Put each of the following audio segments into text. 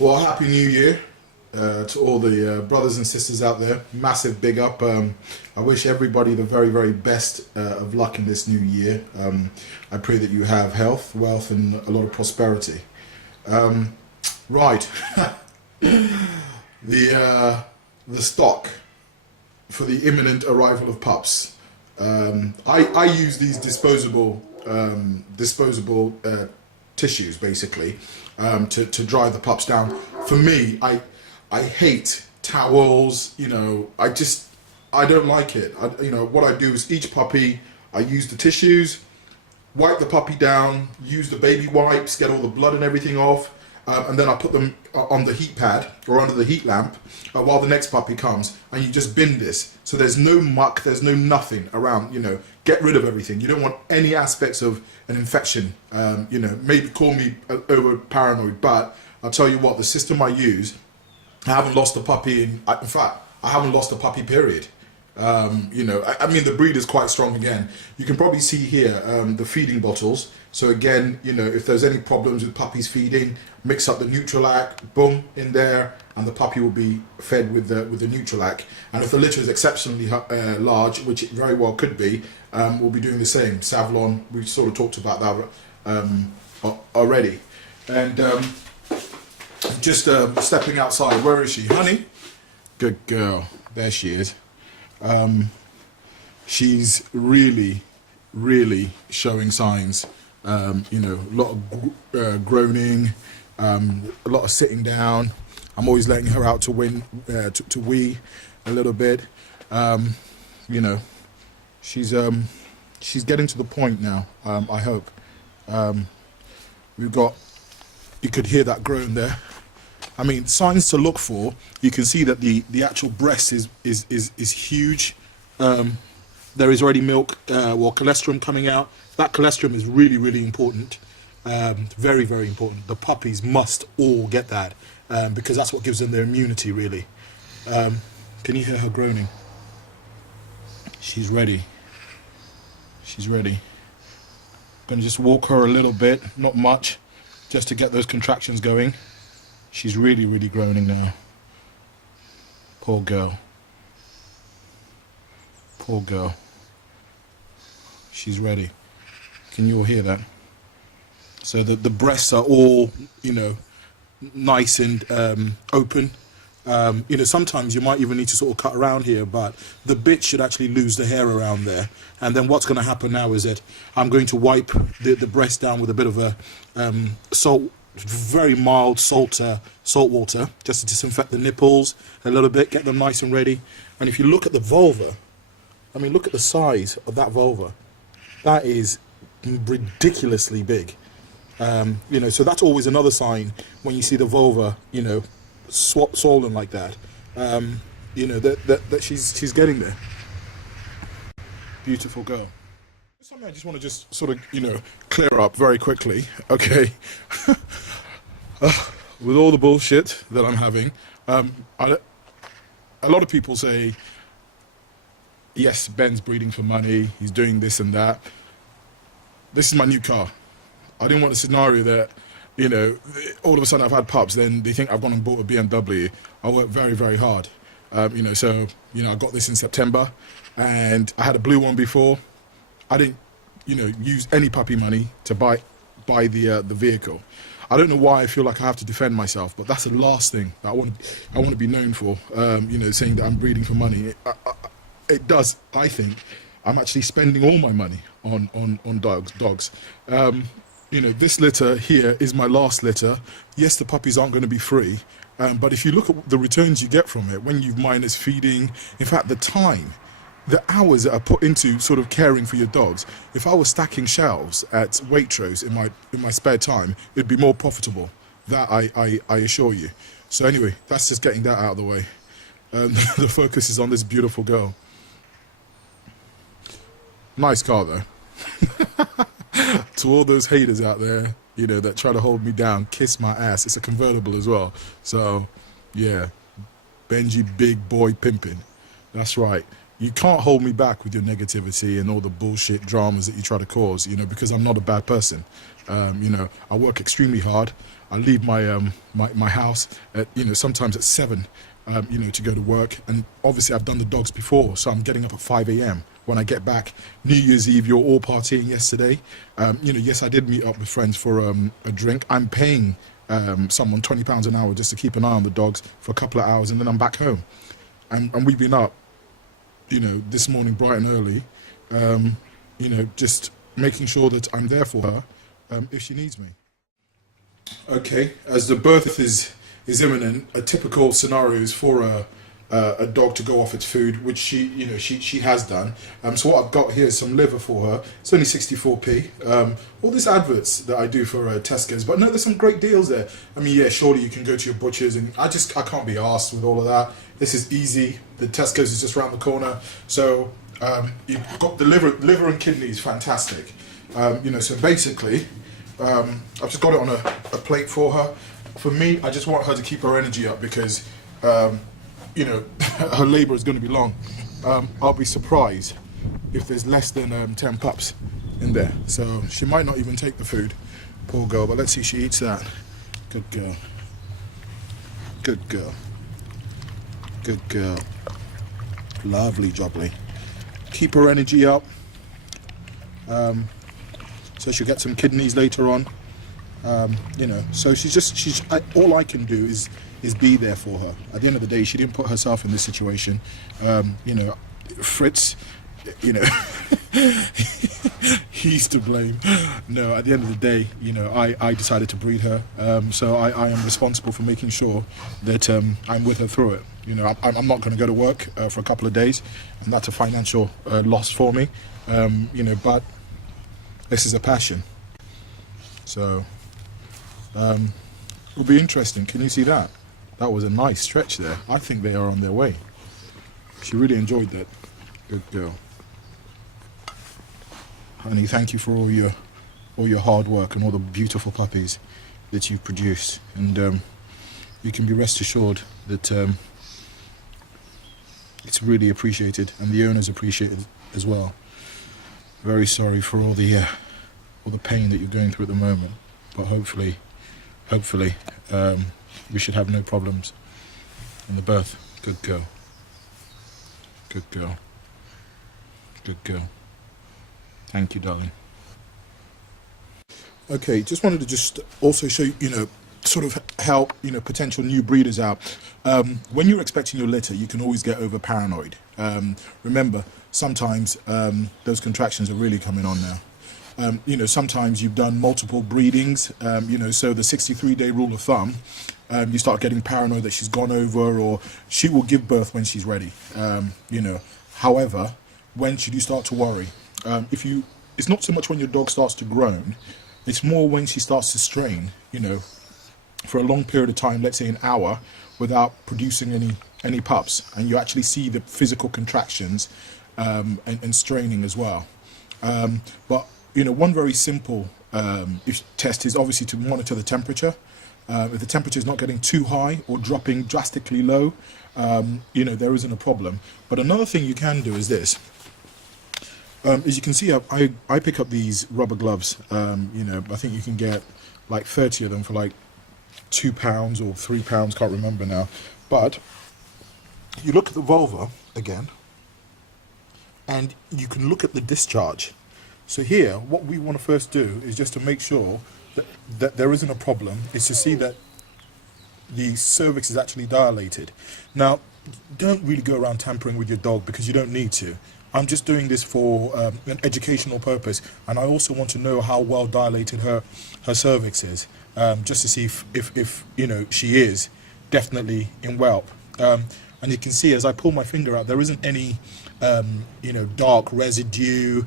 Well, Happy New Year to all the brothers and sisters out there. Massive big up. I wish everybody the very, very best of luck in this new year. I pray that you have health, wealth, and a lot of prosperity. Right. The stock for the imminent arrival of pups. I use these disposable tissues basically to dry the pups down. For me, I hate towels. You know, I don't like it. What I do is each puppy, I use the tissues, wipe the puppy down, use the baby wipes, get all the blood and everything off, and then I put them on the heat pad or under the heat lamp while the next puppy comes, and you just bin this. So there's no muck, there's no nothing around, get rid of everything. You don't want any aspects of an infection. Maybe call me over paranoid, but I'll tell you what, the system I use, I haven't lost a puppy in fact, I haven't lost a puppy period. The breed is quite strong again. You can probably see here the feeding bottles. So again, if there's any problems with puppies feeding, mix up the Nutralac, boom, in there, and the puppy will be fed with the Nutralac. And if the litter is exceptionally large, which it very well could be, we'll be doing the same. Savlon, we sort of talked about that already. And just stepping outside, where is she? Honey? Good girl. There she is. She's really, really showing signs. A lot of groaning, a lot of sitting down. I'm always letting her out to wee a little bit. She's getting to the point now. I hope. You could hear that groan there. I mean, signs to look for. You can see that the actual breast is huge. There is already milk or colostrum coming out. That colostrum is really, really important. Very, very important. The puppies must all get that because that's what gives them their immunity, really. Can you hear her groaning? She's ready. She's ready. I'm going to just walk her a little bit, not much, just to get those contractions going. She's really, really groaning now. Poor girl. Poor girl. She's ready. Can you all hear that? So the breasts are all, nice and open. Sometimes you might even need to sort of cut around here, but the bit should actually lose the hair around there. And then what's going to happen now is that I'm going to wipe the breast down with a bit of a very mild salt water, just to disinfect the nipples a little bit, get them nice and ready. And if you look at the vulva, I mean, look at the size of that vulva. That is ridiculously big. So that's always another sign when you see the vulva, swollen like that. That she's getting there. Beautiful girl. Something I just want to sort of, clear up very quickly, okay? With all the bullshit that I'm having, a lot of people say, yes, Ben's breeding for money, he's doing this and that. This is my new car. I didn't want a scenario that, all of a sudden I've had pups, then they think I've gone and bought a BMW. I work very, very hard. I got this in September, and I had a blue one before. I didn't, use any puppy money to buy the vehicle. I don't know why I feel like I have to defend myself, but that's the last thing that I want to be known for. Saying that I'm breeding for money. It does. I think I'm actually spending all my money on dogs. This litter here is my last litter. Yes, the puppies aren't going to be free, but if you look at the returns you get from it, when you've minus feeding, in fact, the hours that are put into sort of caring for your dogs, if I was stacking shelves at Waitrose in my spare time, it'd be more profitable. That I assure you. So anyway, that's just getting that out of the way. The focus is on this beautiful girl. Nice car though. To all those haters out there, that try to hold me down, kiss my ass. It's a convertible as well. So, yeah, Benji big boy pimping. That's right. You can't hold me back with your negativity and all the bullshit dramas that you try to cause, because I'm not a bad person. I work extremely hard. I leave my house at, sometimes at 7, to go to work. And obviously I've done the dogs before, so I'm getting up at 5 a.m. When I get back. New Year's Eve, you're all partying yesterday. Yes, I did meet up with friends for a drink. I'm paying someone £20 an hour just to keep an eye on the dogs for a couple of hours, and then I'm back home. And we've been up, this morning bright and early, just making sure that I'm there for her if she needs me. Okay, as the birth is imminent, a typical scenario is for a dog to go off its food, which she has done. So what I've got here is some liver for her. It's only 64p. All these adverts that I do for Tesco's, but no, there's some great deals there. I mean, yeah, surely you can go to your butchers, and I can't be arsed with all of that. This is easy. The Tesco's is just around the corner. So you've got the liver and kidneys, fantastic. So basically, I've just got it on a plate for her. For me, I just want her to keep her energy up because, her labour is going to be long. I'll be surprised if there's less than 10 pups in there. So she might not even take the food, poor girl, but let's see if she eats that. Good girl. Good girl. Good girl. Lovely jubbly. Keep her energy up. So she'll get some kidneys later on. So all I can do is be there for her. At the end of the day, she didn't put herself in this situation. Fritz, he's to blame. No, at the end of the day, I decided to breed her. So I am responsible for making sure that I'm with her through it. I'm not going to go to work for a couple of days, and that's a financial loss for me. But this is a passion. So it'll be interesting. Can you see that? That was a nice stretch there. I think they are on their way. She really enjoyed that. Good girl. Honey, thank you for all your hard work and all the beautiful puppies that you've produced. And you can be rest assured that it's really appreciated, and the owners appreciate it as well. Very sorry for all the pain that you're going through at the moment, but hopefully we should have no problems in the birth. Good girl. Good girl. Good girl. Thank you, darling. Okay, just wanted to also show you, sort of help, potential new breeders out. When you're expecting your litter, you can always get over paranoid. Remember, sometimes those contractions are really coming on now. Sometimes you've done multiple breedings, so the 63-day rule of thumb, you start getting paranoid that she's gone over, or she will give birth when she's ready. However, when should you start to worry? It's not so much when your dog starts to groan, it's more when she starts to strain, for a long period of time, let's say an hour, without producing any pups, and you actually see the physical contractions and straining as well. But one very simple test is obviously to monitor the temperature. If the temperature is not getting too high or dropping drastically low, there isn't a problem. But another thing you can do is this. As you can see, I pick up these rubber gloves. I think you can get like 30 of them for like £2 or £3, can't remember now. But you look at the vulva again, and you can look at the discharge. So here, what we want to first do is just to make sure that there isn't a problem, is to see that the cervix is actually dilated. Now, don't really go around tampering with your dog because you don't need to. I'm just doing this for an educational purpose, and I also want to know how well dilated her cervix is, just to see if she is definitely in whelp. And you can see as I pull my finger out, there isn't any dark residue,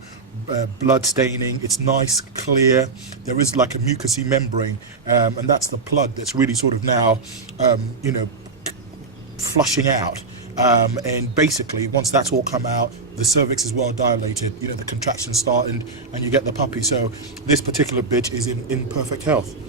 blood staining. It's nice, clear. There is like a mucousy membrane, and that's the plug that's really sort of now flushing out. And basically, once that's all come out, the cervix is well dilated, the contractions start, and you get the puppy. So this particular bitch is in perfect health.